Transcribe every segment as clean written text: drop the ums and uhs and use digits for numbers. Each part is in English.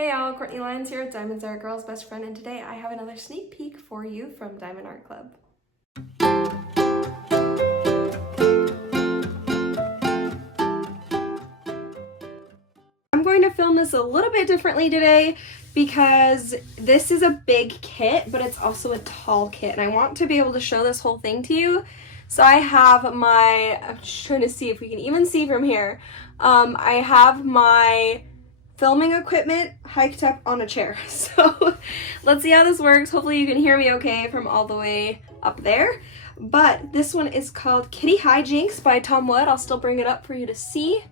Hey y'all, Courtney Lyons here with Diamonds Are a Girl's Best Friend, and today I have another sneak peek for you from Diamond Art Club. I'm going to film this a little bit differently today because this is a big kit, but it's also a tall kit, and I want to be able to show this whole thing to you. So I have my, I'm just trying to see if we can even see from here. I have my filming equipment hiked up on a chair. So let's see how this works. Hopefully you can hear me okay from all the way up there. But this one is called Kitty Hi Jinks by Tom Wood. I'll still bring it up for you to see.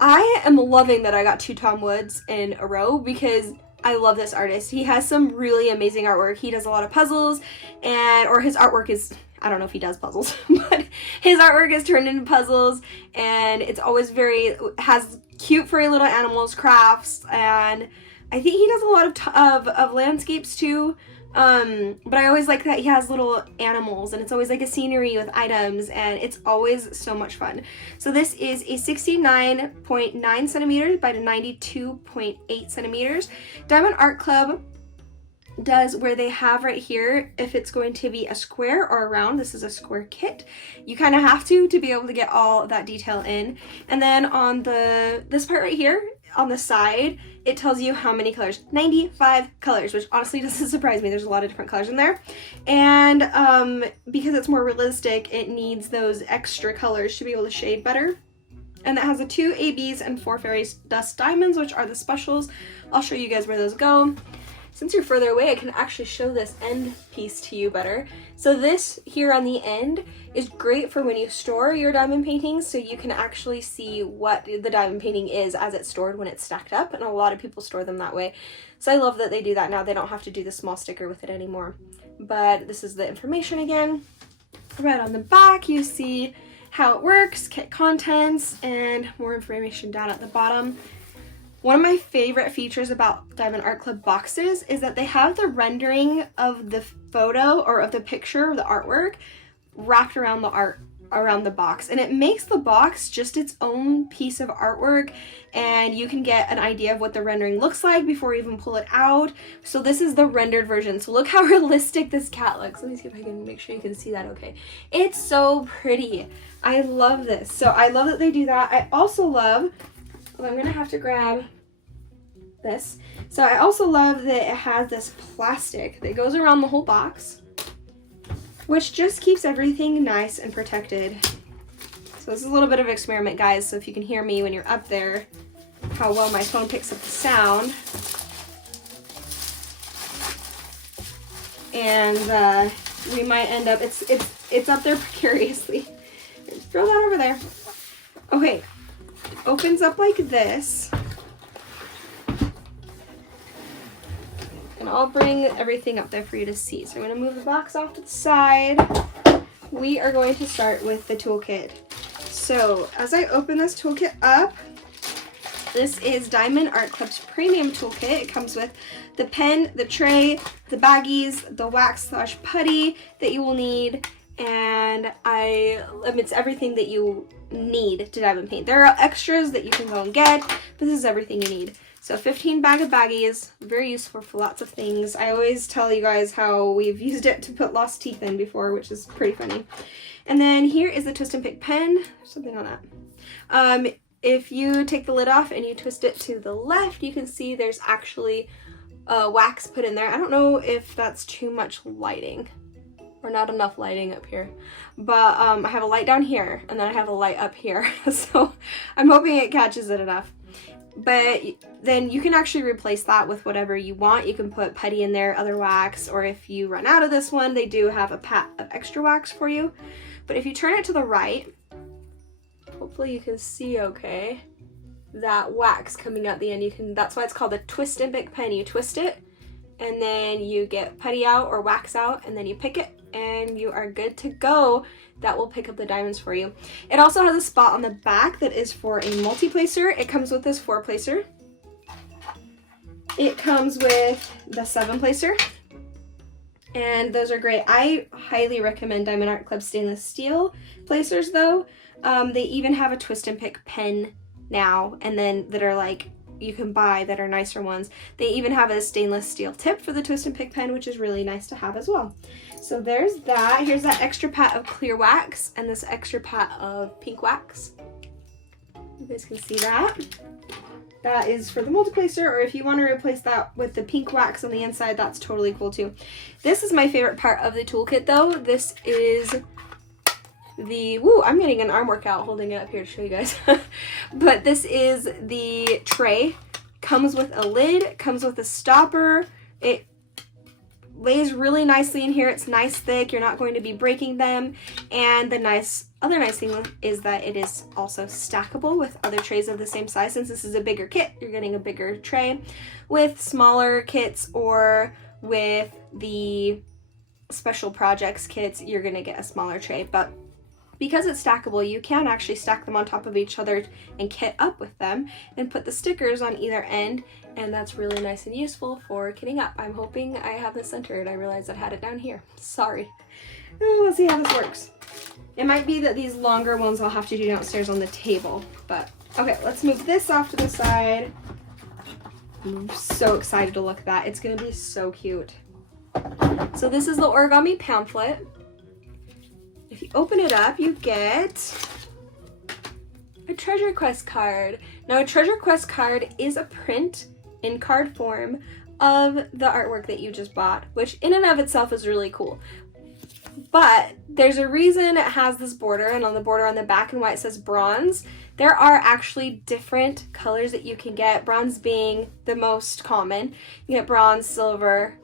I am loving that I got 2 Tom Woods in a row because I love this artist. He has some really amazing artwork. He does a lot of puzzles, or his artwork is, I don't know if he does puzzles, but his artwork is turned into puzzles, and it's always has cute furry little animals, crafts, and I think he does a lot of landscapes too. But I always like that he has little animals, and it's always like a scenery with items, and it's always so much fun. So this is a 69.9 centimeters by 92.8 centimeters. Diamond Art Club does where they have right here, if it's going to be a square or a round. This is a square kit. You kind of have to be able to get all of that detail in. And then on this part right here, on the side, it tells you how many colors. 95 colors, which honestly doesn't surprise me. There's a lot of different colors in there. And because it's more realistic, it needs those extra colors to be able to shade better. And that has the 2 ABs and 4 fairy dust diamonds, which are the specials. I'll show you guys where those go. Since you're further away, I can actually show this end piece to you better. So this here on the end is great for when you store your diamond paintings, so you can actually see what the diamond painting is as it's stored when it's stacked up, and a lot of people store them that way. So I love that they do that now. They don't have to do the small sticker with it anymore. But this is the information again. Right on the back, you see how it works, kit contents, and more information down at the bottom. One of my favorite features about Diamond Art Club boxes is that they have the rendering of the photo or of the picture, the artwork, wrapped around the box, and it makes the box just its own piece of artwork, and you can get an idea of what the rendering looks like before you even pull it out. So this is the rendered version. So look how realistic this cat looks. Let me see if I can make sure you can see that okay. It's so pretty. I love this. So I love that they do that. I also love, well, I'm gonna have to grab this. So I also love that it has this plastic that goes around the whole box, which just keeps everything nice and protected. So this is a little bit of an experiment, guys, so if you can hear me when you're up there, how well my phone picks up the sound. And we might end up, it's up there precariously. Throw that over there. Okay, it opens up like this. And I'll bring everything up there for you to see. So I'm going to move the box off to the side. We are going to start with the toolkit. So as I open this toolkit up, this is Diamond Art Club's premium toolkit. It comes with the pen, the tray, the baggies, the wax/putty that you will need, and it's everything that you need to diamond paint. There are extras that you can go and get, but this is everything you need. So 15 bag of baggies, very useful for lots of things. I always tell you guys how we've used it to put lost teeth in before, which is pretty funny. And then here is the twist and pick pen, something on that. If you take the lid off and you twist it to the left, you can see there's actually wax put in there. I don't know if that's too much lighting or not enough lighting up here, but I have a light down here and then I have a light up here. So I'm hoping it catches it enough. But then you can actually replace that with whatever you want. You can put putty in there, other wax, or if you run out of this one, they do have a pat of extra wax for you. But if you turn it to the right, hopefully you can see okay, that wax coming out the end. That's why it's called a twist and pick pen. You twist it, and then you get putty out or wax out, and then you pick it, and you are good to go. That will pick up the diamonds for you. It also has a spot on the back that is for a multi-placer. It comes with this 4-placer. It comes with the 7-placer. And those are great. I highly recommend Diamond Art Club stainless steel placers though. They even have a twist and pick pen now, and then that are like you can buy that are nicer ones. They even have a stainless steel tip for the twist and pick pen, which is really nice to have as well. So there's that. Here's that extra pat of clear wax and this extra pat of pink wax. You guys can see that. That is for the multiplacer, or if you want to replace that with the pink wax on the inside, that's totally cool too. This is my favorite part of the toolkit though. This is the, woo, I'm getting an arm workout holding it up here to show you guys. But this is the tray. Comes with a lid, comes with a stopper. It lays really nicely in here. It's nice thick. You're not going to be breaking them. And the other nice thing is that it is also stackable with other trays of the same size. Since this is a bigger kit, you're getting a bigger tray. With smaller kits or with the special projects kits, you're going to get a smaller tray. But because it's stackable, you can actually stack them on top of each other and kit up with them and put the stickers on either end, and that's really nice and useful for kitting up. I'm hoping I have this centered. I realized I had it down here. Sorry. Let's see how this works. It might be that these longer ones I'll have to do downstairs on the table, but okay, let's move this off to the side. I'm so excited to look at that. It's gonna be so cute. So this is the origami pamphlet. If you open it up, you get a treasure quest card. Now, a treasure quest card is a print in card form of the artwork that you just bought, which in and of itself is really cool. But there's a reason it has this border, and on the border on the back and white it says bronze. There are actually different colors that you can get, bronze being the most common. You get bronze, silver,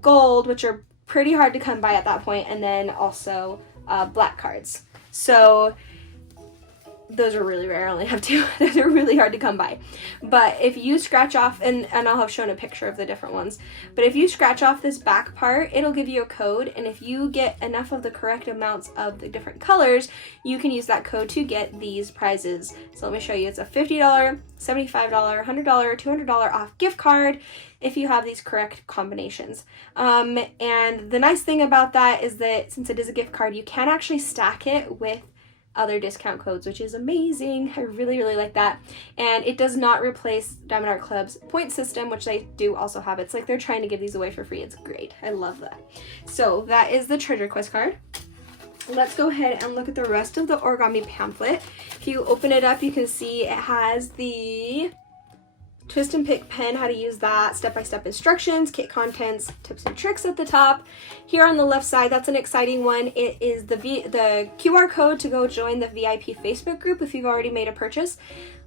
gold, which are pretty hard to come by at that point, and then also black cards. So those are really rare. I only have two. Those are really hard to come by. But if you scratch off, and I'll have shown a picture of the different ones, but if you scratch off this back part, it'll give you a code, and if you get enough of the correct amounts of the different colors, you can use that code to get these prizes. So let me show you. It's a $50, $75, $100, $200 off gift card if you have these correct combinations. And the nice thing about that is that since it is a gift card, you can actually stack it with other discount codes, which is amazing. I really, really like that. And it does not replace Diamond Art Club's point system, which they do also have. It's like they're trying to give these away for free. It's great. I love that. So that is the treasure quest card. Let's go ahead and look at the rest of the origami pamphlet. If you open it up, you can see it has the twist and pick pen, how to use that, step-by-step instructions, kit contents, tips and tricks at the top. Here on the left side, that's an exciting one. It is the QR code to go join the VIP Facebook group if you've already made a purchase.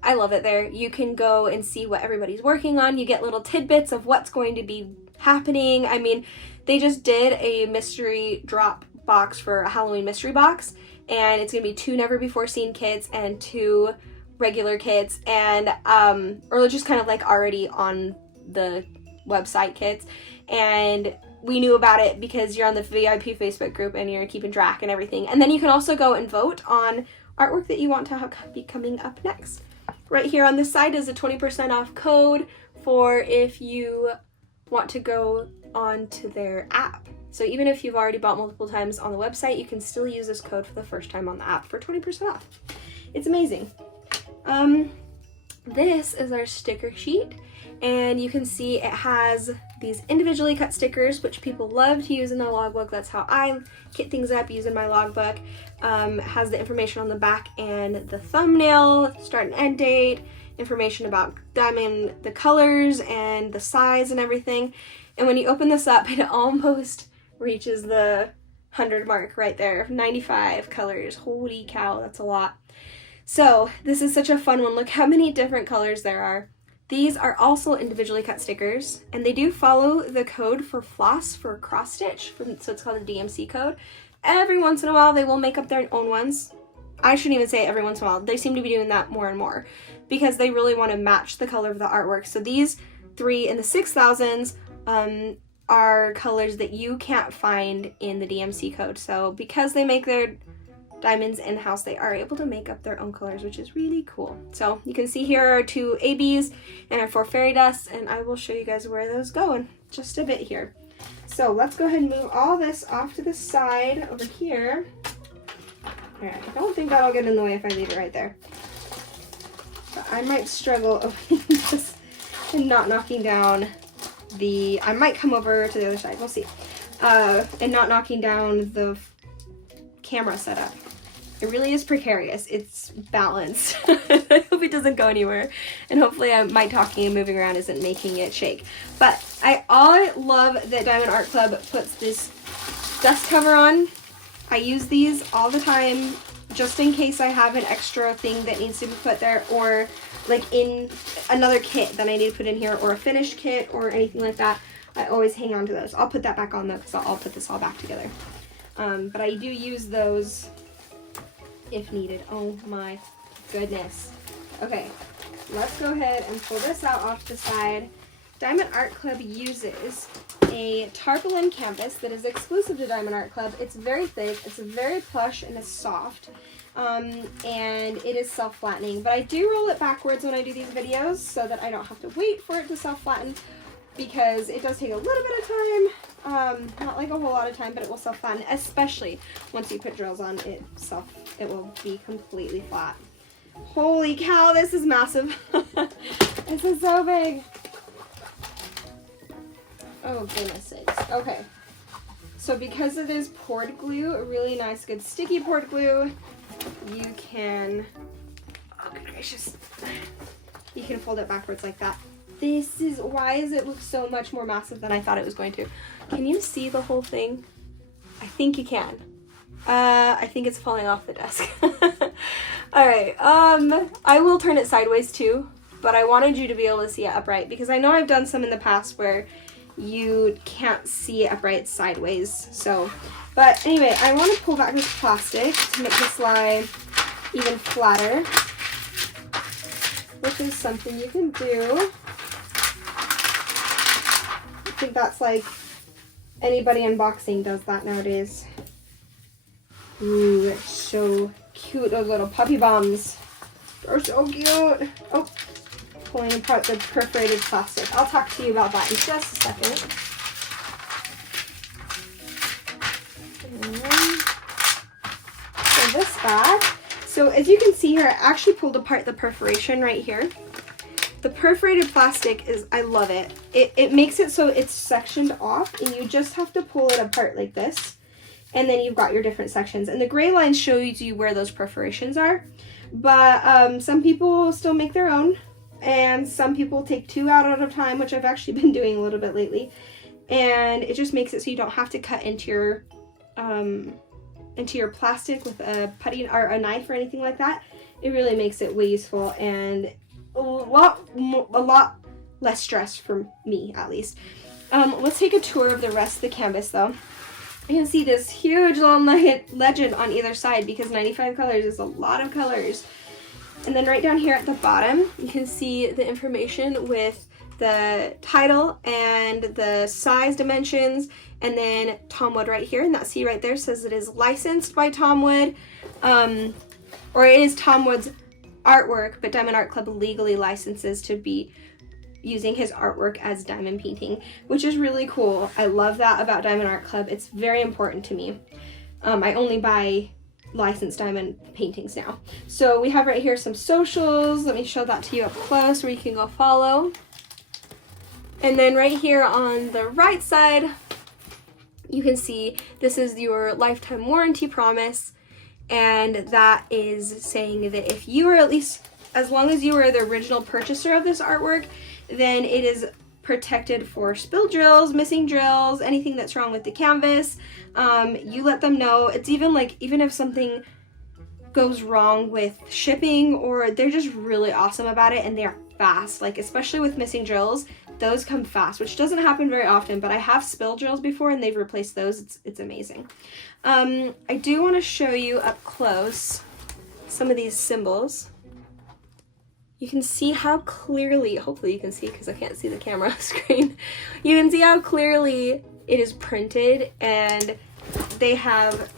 I love it there. You can go and see what everybody's working on. You get little tidbits of what's going to be happening. I mean, they just did a mystery drop box for a Halloween mystery box, and it's going to be 2 never before seen kits and 2 regular kits, and or just kind of like already on the website kits, and we knew about it because you're on the VIP Facebook group and you're keeping track and everything. And then you can also go and vote on artwork that you want to have be coming up next. Right here on this side is a 20% off code for if you want to go on to their app. So even if you've already bought multiple times on the website, you can still use this code for the first time on the app for 20% off. It's amazing. This is our sticker sheet, and you can see it has these individually cut stickers, which people love to use in their logbook. That's how I kit things up using my logbook. Has the information on the back and the thumbnail, start and end date, information about diamond, the colors and the size and everything. And when you open this up, it almost reaches the 100 mark right there. 95 colors. Holy cow, that's a lot. So this is such a fun one. Look how many different colors there are. These are also individually cut stickers, and they do follow the code for floss for cross stitch, so it's called the DMC code. Every once in a while they will make up their own ones. I shouldn't even say every once in a while. They seem to be doing that more and more because they really want to match the color of the artwork. So these 3 in the 6000s are colors that you can't find in the DMC code. So because they make their diamonds in-house, they are able to make up their own colors, which is really cool. So you can see here are 2 ABs and our 4 fairy dusts, and I will show you guys where those go in just a bit here. So let's go ahead and move all this off to the side over here. Alright, I don't think that'll get in the way if I leave it right there. But I might struggle opening this and not knocking down I might come over to the other side, we'll see. And not knocking down the camera setup. It really is precarious. It's balanced. I hope it doesn't go anywhere. And hopefully my talking and moving around isn't making it shake. But I love that Diamond Art Club puts this dust cover on. I use these all the time just in case I have an extra thing that needs to be put there, or like in another kit that I need to put in here, or a finished kit or anything like that. I always hang on to those. I'll put that back on though, because I'll put this all back together. But I do use those if needed. Oh my goodness. Okay, let's go ahead and pull this out off the side. Diamond Art Club uses a tarpaulin canvas that is exclusive to Diamond Art Club. It's very thick, it's very plush, and it's soft. And it is self-flattening, but I do roll it backwards when I do these videos so that I don't have to wait for it to self-flatten, because it does take a little bit of time, not like a whole lot of time, but it will self-flatten, especially once you put drills on it. It will be completely flat. Holy cow, this is massive. This is so big. Oh goodness sakes. Okay, so because it is poured glue, a really nice good sticky poured glue, you can, oh good gracious, you can fold it backwards like that. This is, why does it look so much more massive than I thought it was going to? Can you see the whole thing? I think you can. I think it's falling off the desk. Alright, I will turn it sideways too, but I wanted you to be able to see it upright, because I know I've done some in the past where you can't see it upright sideways. So, but anyway, I want to pull back this plastic to make this lie even flatter, which is something you can do. I think that's like anybody unboxing does that nowadays. Ooh, it's so cute, those little puppy bums. They're so cute. Oh, pulling apart the perforated plastic. I'll talk to you about that in just a second. So this bag. So as you can see here, I actually pulled apart the perforation right here. The perforated plastic is, I love it. It makes it so it's sectioned off, and you just have to pull it apart like this. And then you've got your different sections. And the gray line shows you where those perforations are. But some people still make their own. And some people take 2 out at a time, which I've actually been doing a little bit lately. And it just makes it so you don't have to cut into your plastic with a putty or a knife or anything like that. It really makes it way useful and a lot less stress for me, at least. Let's take a tour of the rest of the canvas though. You can see this huge little legend on either side, because 95 colors is a lot of colors. And then right down here at the bottom, you can see the information with the title and the size dimensions, and then Tom Wood right here, and that C right there says it is licensed by Tom Wood, or it is Tom Wood's artwork, but Diamond Art Club legally licenses to be using his artwork as diamond painting, which is really cool. I love that about Diamond Art Club. It's very important to me. I only buy licensed diamond paintings now. So we have right here some socials. Let me show that to you up close where you can go follow. And then right here on the right side, you can see this is your lifetime warranty promise, and that is saying that if you are at least, as long as you are the original purchaser of this artwork, then it is protected for spill drills, missing drills, anything that's wrong with the canvas. You let them know. It's even like, even if something goes wrong with shipping, or they're just really awesome about it, and they're fast, like especially with missing drills, those come fast, which doesn't happen very often, but I have spill drills before and they've replaced those. It's amazing. I do want to show you up close some of these symbols. You can see how clearly, hopefully you can see because I can't see the camera screen, you can see how clearly it is printed, and they have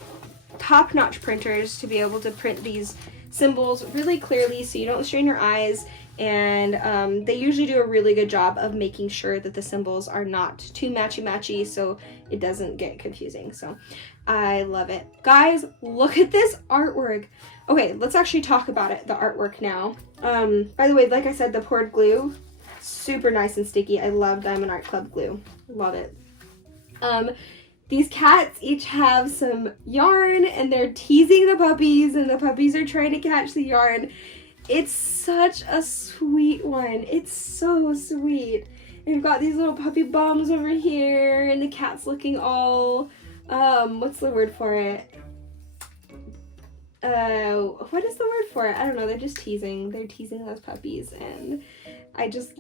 top-notch printers to be able to print these symbols really clearly so you don't strain your eyes, and they usually do a really good job of making sure that the symbols are not too matchy-matchy so it doesn't get confusing. So I love it. Guys, look at this artwork. Okay, let's actually talk about it, the artwork now. By the way, like I said, the poured glue Super nice and sticky. I love Diamond Art Club glue. Love it. These cats each have some yarn and they're teasing the puppies and the puppies are trying to catch the yarn. It's such a sweet one. It's so sweet. And we've got these little puppy bums over here and the cat's looking all, what's the word for it? What is the word for it? I don't know. They're just teasing. They're teasing those puppies, and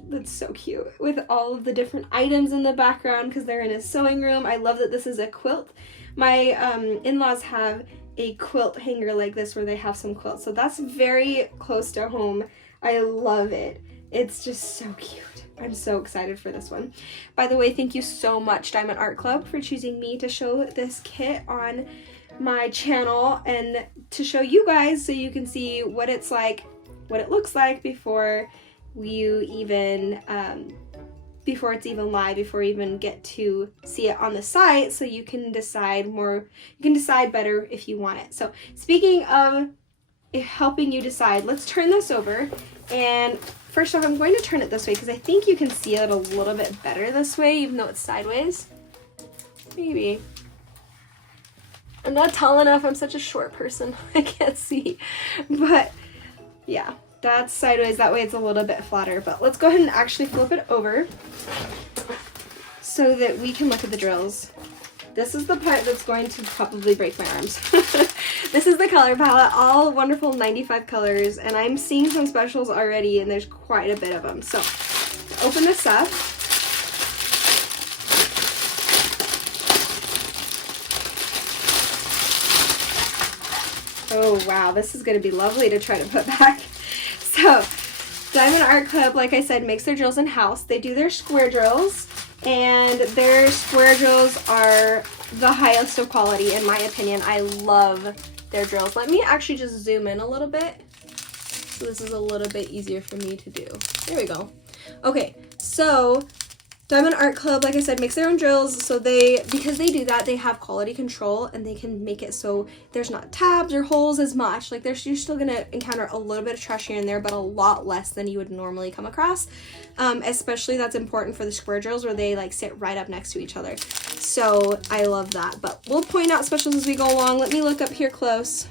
that's so cute with all of the different items in the background because they're in a sewing room. I love that this is a quilt. My in-laws have a quilt hanger like this where they have some quilts, so that's very close to home. I love it. It's just so cute. I'm so excited for this one. By the way, thank you so much, Diamond Art Club, for choosing me to show this kit on my channel and to show you guys so you can see what it's like, what it looks like before you even before it's even live, before you even get to see it on the site, so you can decide better if you want it. So speaking of helping you decide, let's turn this over. And first off, I'm going to turn it this way because I think you can see it a little bit better this way, even though it's sideways. Maybe. I'm not tall enough. I'm such a short person. I can't see. But yeah, that's sideways. That way it's a little bit flatter. But let's go ahead and actually flip it over so that we can look at the drills. This is the part that's going to probably break my arms. This is the color palette, all wonderful 95 colors, and I'm seeing some specials already, and there's quite a bit of them. So open this up. Oh wow, this is going to be lovely to try to put back. So Diamond Art Club, like I said, makes their drills in-house. They do their square drills, and their square drills are the highest of quality in my opinion. I love their drills. Let me actually just zoom in a little bit so this is a little bit easier for me to do. There we go. Okay, so Diamond Art Club, like I said, makes their own drills, so because they do that, they have quality control and they can make it so there's not tabs or holes as much. Like you're still gonna encounter a little bit of trash here and there, but a lot less than you would normally come across. Especially that's important for the square drills where they like sit right up next to each other. So I love that, but we'll point out specials as we go along. Let me look up here close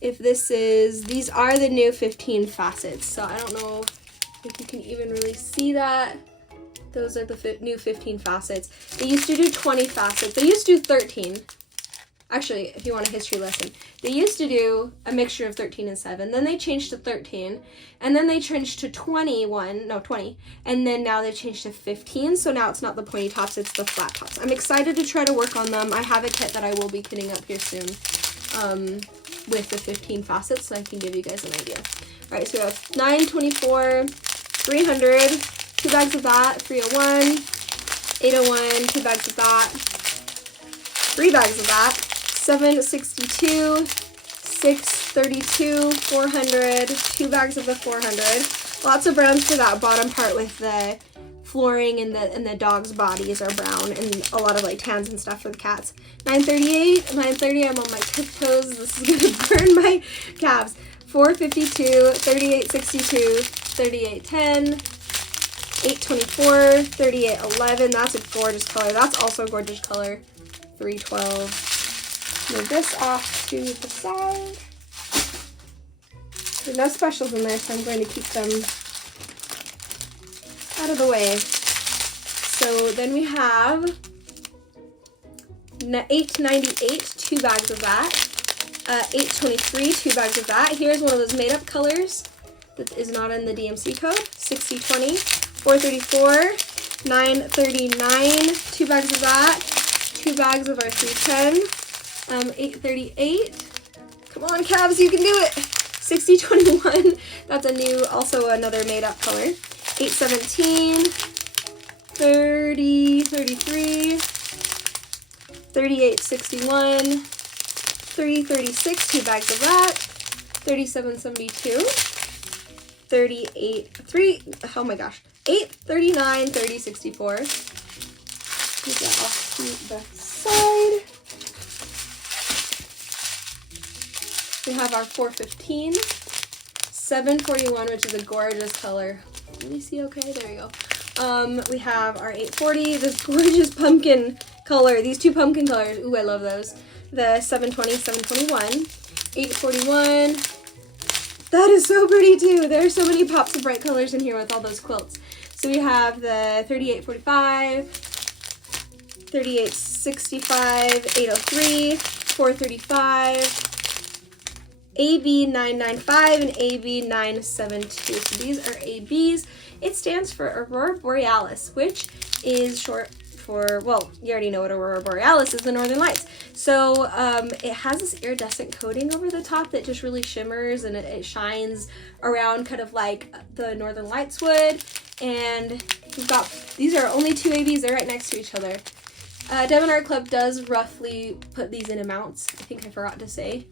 if these are the new 15 facets. So I don't know if you can even really see that. Those are the new 15 facets. They used to do 20 facets. They used to do 13. Actually, if you want a history lesson, they used to do a mixture of 13 and 7. Then they changed to 13. And then they changed to 20. And then now they changed to 15. So now it's not the pointy tops, it's the flat tops. I'm excited to try to work on them. I have a kit that I will be kitting up here soon with the 15 facets, so I can give you guys an idea. All right, so we have 9, 24, 300, 2 bags of that, 301, 801, 2 bags of that, 3 bags of that, 762, 632, 400, 2 bags of the 400. Lots of browns for that bottom part with the flooring and the dog's bodies are brown, and a lot of like tans and stuff for the cats. 938, 930, I'm on my tiptoes. This is gonna burn my calves. 452, 3862, 3810, 824, 3811. That's a gorgeous color. That's also a gorgeous color. 312. Move this off to the side. There's no specials in there, so I'm going to keep them out of the way. So then we have 898, 2 bags of that. 823, 2 bags of that. Here's one of those made up colors that is not in the DMC code. 6020, 434, 939, 2 bags of that. 2 bags of our 310. 838. Come on, calves, you can do it. 6021. That's also another made up color. 817, 30, 33, 3861, 3036, 2 bags of that, 3772, 839, 3064. Put that off to the side. We have our 415, 741, which is a gorgeous color. Let me see, okay, there you go. We have our 840, this gorgeous pumpkin color, these two pumpkin colors. Ooh, I love those. The 720, 721, 841. That is so pretty too. There are so many pops of bright colors in here with all those quilts. So we have the 3845, 3865, 803, 435, AB995, and AB972. So these are ABs. It stands for Aurora Borealis, which is short for, well, you already know what Aurora Borealis is, the northern lights. So it has this iridescent coating over the top that just really shimmers, and it shines around kind of like the northern lights would. And we've got, these are only two ABs, they're right next to each other. Devon Art Club does roughly put these in amounts, I think I forgot to say,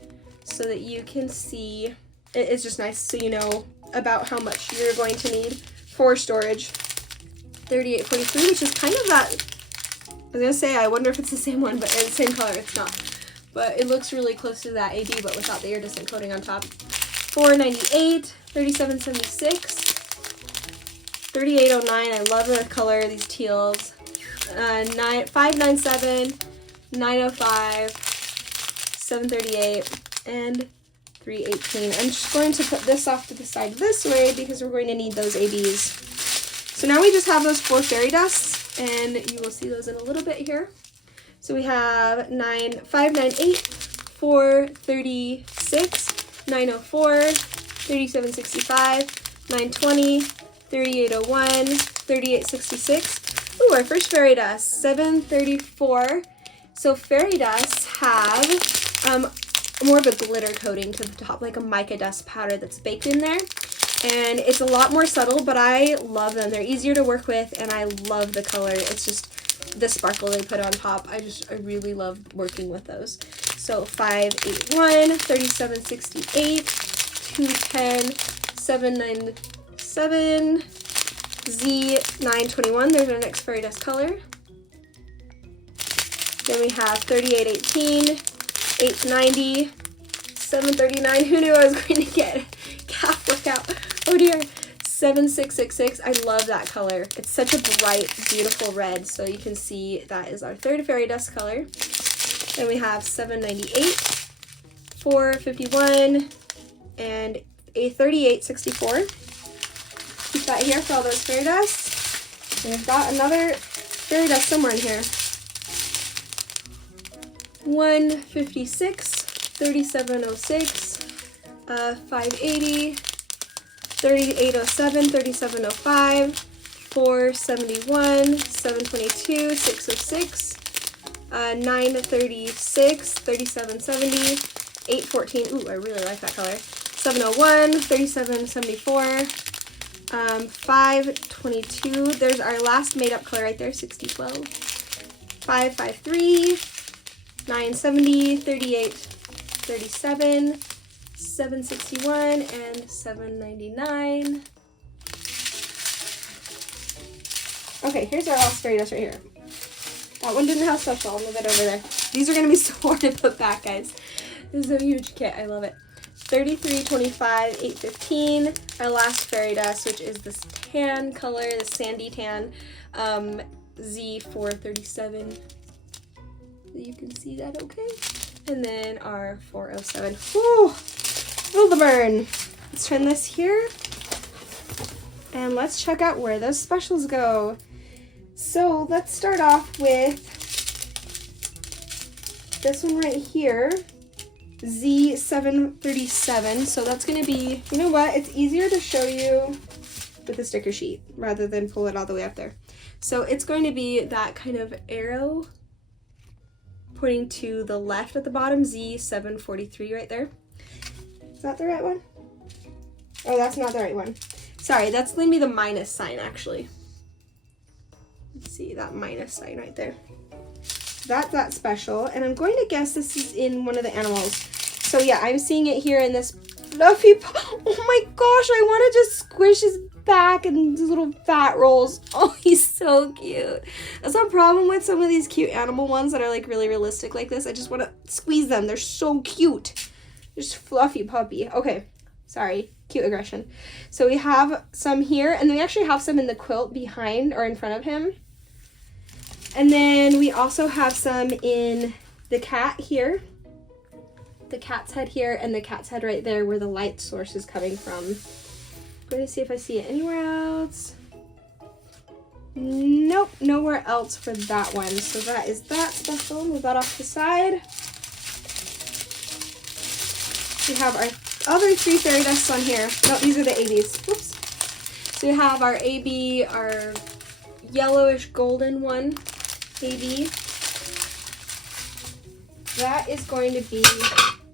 so that you can see. It's just nice so you know about how much you're going to need for storage. 3843, which is kind of that, I was gonna say, I wonder if it's the same one, but it's the same color, it's not. But it looks really close to that AB, but without the iridescent coating on top. 498, 3776, 3809, I love the color, these teals. 597, 905, 738, and 318. I'm just going to put this off to the side this way because we're going to need those ABs. So now we just have those 4 fairy dusts, and you will see those in a little bit here. So we have 598, 436, 904, 3765, 920, 3801, 3866. Ooh, our first fairy dust, 734. So fairy dusts have more of a glitter coating to the top, like a mica dust powder that's baked in there. And it's a lot more subtle, but I love them. They're easier to work with, and I love the color. It's just the sparkle they put on top. I really love working with those. So 581, 3768, 210, 797, Z921, there's our next fairy dust color. Then we have 3818, 890, 739. Who knew I was going to get calf workout? Oh dear. 7666. I love that color. It's such a bright, beautiful red. So you can see that is our third fairy dust color. Then we have 798, 451, and a 3864. Keep that here for all those fairy dusts. And we've got another fairy dust somewhere in here. 156, 3706, 580, 3807, 3705, 471, 722, 606, 936, 3770, 814. Ooh, I really like that color. 701, 3774. 522, there's our last made up color right there, 6012, 553, 970, 3837, 761, and 799. Okay, here's our last fairy dust right here. That one didn't have special, I'll move it over there. These are going to be so hard to put back, guys. This is a huge kit, I love it. 3325, 815, our last fairy dust, which is this tan color, the sandy tan, Z437. You can see that okay. And then our 407. Whew, feel the burn. Let's turn this here. And let's check out where those specials go. So let's start off with this one right here. Z737, so that's going to be, you know what, it's easier to show you with a sticker sheet rather than pull it all the way up there. So it's going to be that kind of arrow pointing to the left at the bottom, Z743 right there. Is that the right one? Oh, that's not the right one. Sorry, that's going to be the minus sign actually. Let's see, that minus sign right there. That's that special, and I'm going to guess this is in one of the animals. So yeah, I'm seeing it here in this fluffy, oh my gosh, I want to just squish his back and his little fat rolls. Oh, he's so cute. That's a problem with some of these cute animal ones that are like really realistic like this. I just want to squeeze them. They're so cute. Just fluffy puppy. Okay, sorry. Cute aggression. So we have some here, and then we actually have some in the quilt behind or in front of him. And then we also have some in the cat here, the cat's head here, and the cat's head right there where the light source is coming from. I'm going to see if I see it anywhere else. Nope, nowhere else for that one. So that is that special. Move that off the side. We have our other 3 fairy dusts on here. No, these are the ABs. Whoops. So we have our AB, our yellowish golden one, AB. That is going to be,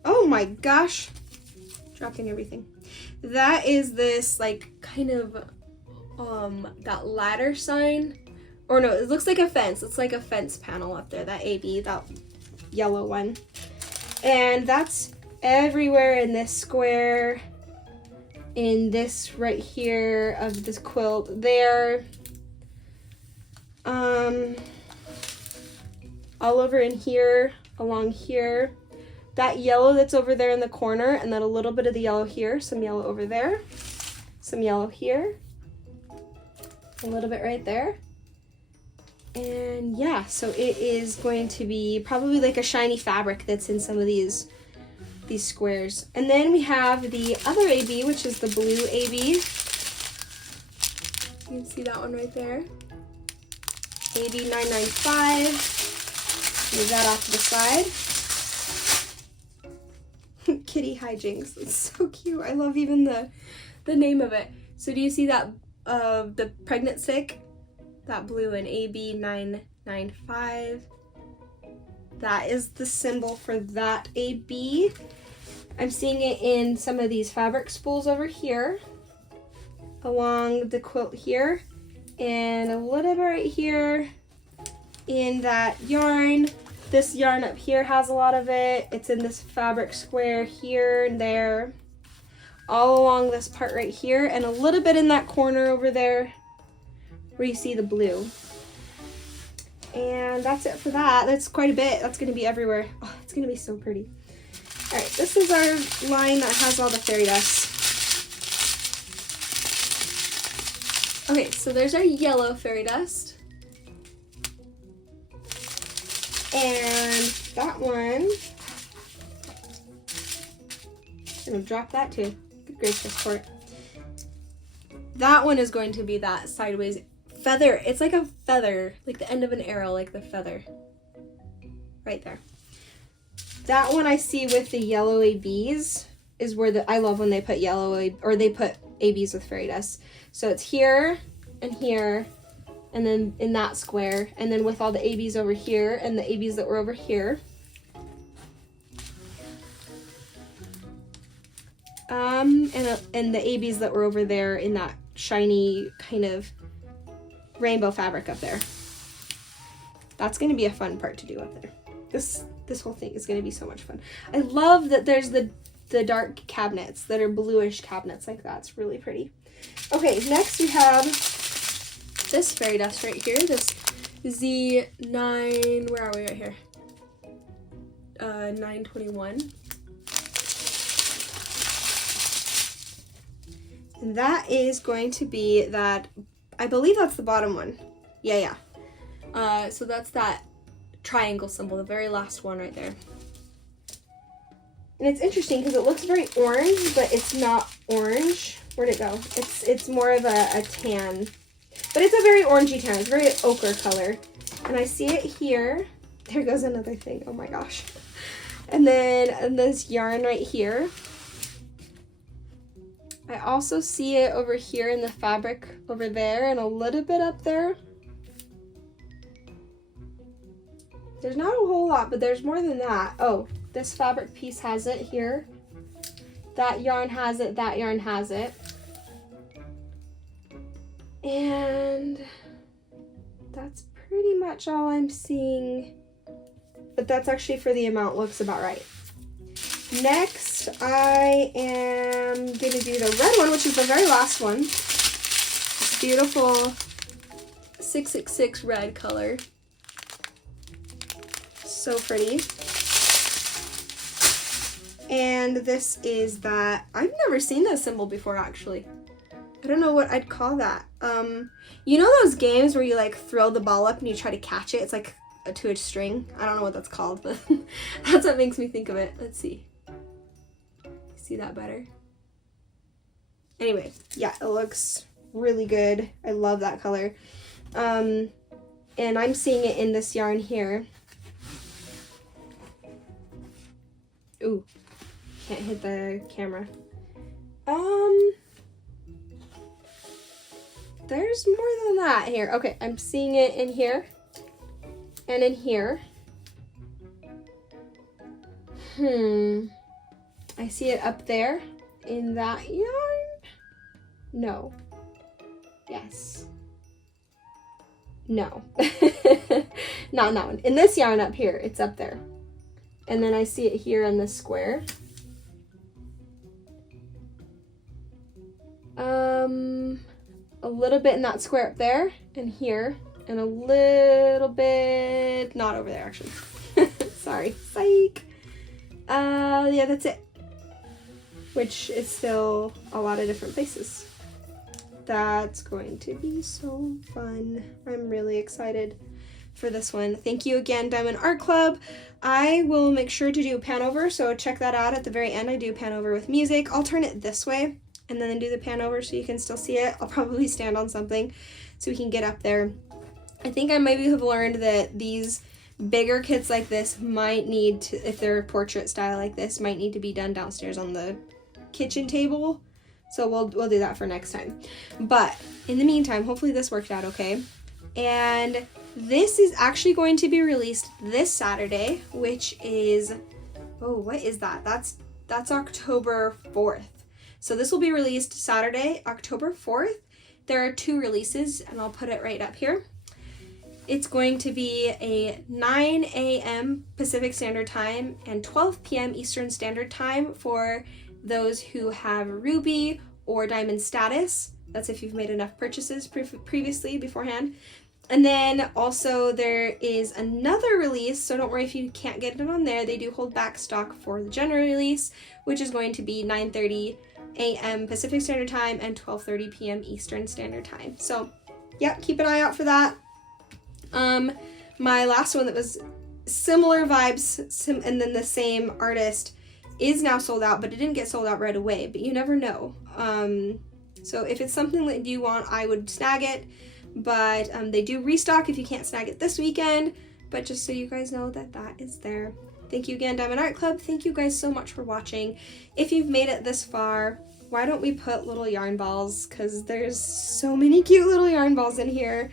oh my gosh, dropping everything. That is this like kind of that ladder sign, or no, it looks like a fence. It's like a fence panel up there, that AB, that yellow one. And that's everywhere in this square, in this right here of this quilt there, all over in here, along here, that yellow that's over there in the corner, and then a little bit of the yellow here, some yellow over there, some yellow here, a little bit right there. And yeah, so it is going to be probably like a shiny fabric that's in some of these squares. And then we have the other AB, which is the blue AB. You can see that one right there. AB 995. Move that off to the side. Kitty hi Jinks. It's so cute. I love even the name of it. So do you see that the pregnant sick? That blue in AB 995. That is the symbol for that AB. I'm seeing it in some of these fabric spools over here, along the quilt here, and a little bit right here in that yarn. This yarn up here has a lot of it. It's in this fabric square here and there, all along this part right here, and a little bit in that corner over there where you see the blue. And that's it for that. That's quite a bit. That's going to be everywhere. Oh, it's going to be so pretty. All right, this is our line that has all the fairy dust. Okay, so there's our yellow fairy dust. And that one, I'm going to drop that too. Good gracious for it. That one is going to be that sideways feather. It's like a feather, like the end of an arrow, like the feather. Right there. That one I see with the yellow ABs is where I love when they put yellow, or they put ABs with fairy dust. So it's here, and then in that square, and then with all the ABs over here, and the ABs that were over here. And the ABs that were over there in that shiny kind of rainbow fabric up there. That's going to be a fun part to do up there. This whole thing is going to be so much fun. I love that there's the dark cabinets that are bluish cabinets like that. It's really pretty. Okay, next we have this fairy dust right here. This Z9, where are we right here? 921. And that is going to be that, I believe that's the bottom one. Yeah. So that's that triangle symbol, the very last one right there. And it's interesting because it looks very orange, but it's not orange. Where'd it go? It's more of a tan. But it's a very orangey tan. It's very ochre color. And I see it here. There goes another thing. Oh my gosh. And then this yarn right here. I also see it over here in the fabric over there and a little bit up there. There's not a whole lot, but there's more than that. Oh, this fabric piece has it here. That yarn has it, that yarn has it. And that's pretty much all I'm seeing. But that's actually for the amount, looks about right. Next, I am going to do the red one, which is the very last one. This beautiful 666 red color. So pretty. And this is that, I've never seen this symbol before actually. I don't know what I'd call that. You know those games where you like throw the ball up and you try to catch it? It's like a two-inch string. I don't know what that's called, but that's what makes me think of it. Let's see. See that better? Anyway, yeah, it looks really good. I love that color. And I'm seeing it in this yarn here. Ooh, can't hit the camera. There's more than that here. Okay, I'm seeing it in here and in here. I see it up there in that yarn. No. Yes. No. Not in that one. In this yarn up here, it's up there. And then I see it here in this square. A little bit in that square up there and here, and a little bit not over there actually. Sorry, psych. Yeah, that's it. Which is still a lot of different places. That's going to be so fun. I'm really excited for this one. Thank you again, Diamond Art Club. I will make sure to do Panover, so check that out at the very end. I do Panover with music. I'll turn it this way and then do the Panover so you can still see it. I'll probably stand on something so we can get up there. I think I maybe have learned that these bigger kits like this might need to, if they're portrait style like this, might need to be done downstairs on the kitchen table. So we'll do that for next time. But in the meantime, hopefully this worked out okay. And this is actually going to be released this Saturday, which is, oh, what is that? That's October 4th. So this will be released Saturday, October 4th. There are 2 releases, and I'll put it right up here. It's going to be a 9 a.m. Pacific Standard Time and 12 p.m. Eastern Standard Time for those who have Ruby or Diamond status. That's if you've made enough purchases previously beforehand. And then also there is another release, so don't worry if you can't get it on there. They do hold back stock for the general release, which is going to be 9:30 a.m. Pacific Standard Time and 12:30 p.m. Eastern Standard Time. So, yeah, keep an eye out for that. My last one that was similar vibes and then the same artist is now sold out, but it didn't get sold out right away, but you never know. So if it's something that you want, I would snag it, but they do restock if you can't snag it this weekend, but just so you guys know that that is there. Thank you again, Diamond Art Club. Thank you guys so much for watching. If you've made it this far, why don't we put little yarn balls, because there's so many cute little yarn balls in here,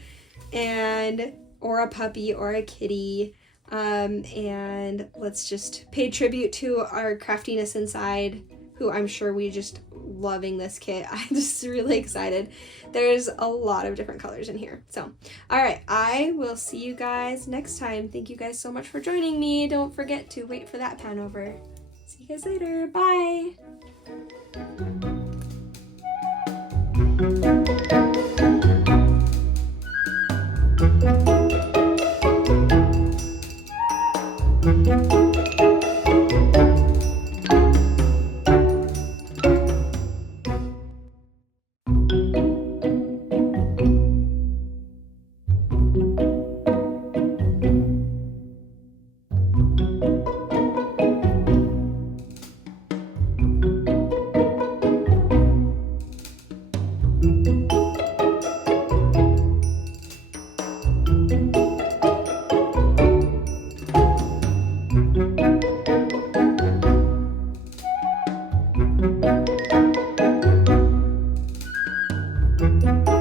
and or a puppy or a kitty, and let's just pay tribute to our craftiness inside, who I'm sure we just loving this kit. I'm just really excited. There's a lot of different colors in here. So, all right, I will see you guys next time. Thank you guys so much for joining me. Don't forget to wait for that Panover. See you guys later. Bye. Thank you.